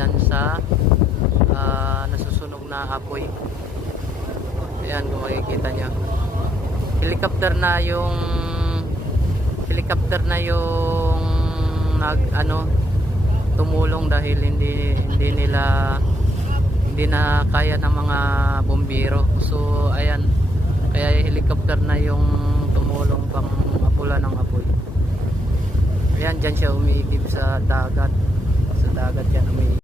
yan sa nasusunog na apoy. Ayan, kung makikita nyo, helicopter na yung tumulong dahil hindi na kaya ng mga bombero. So ayan, kaya helicopter na yung tumulong pang mapula ng apoy. Ayan, dyan siya umiigib sa dagat yan umiigib.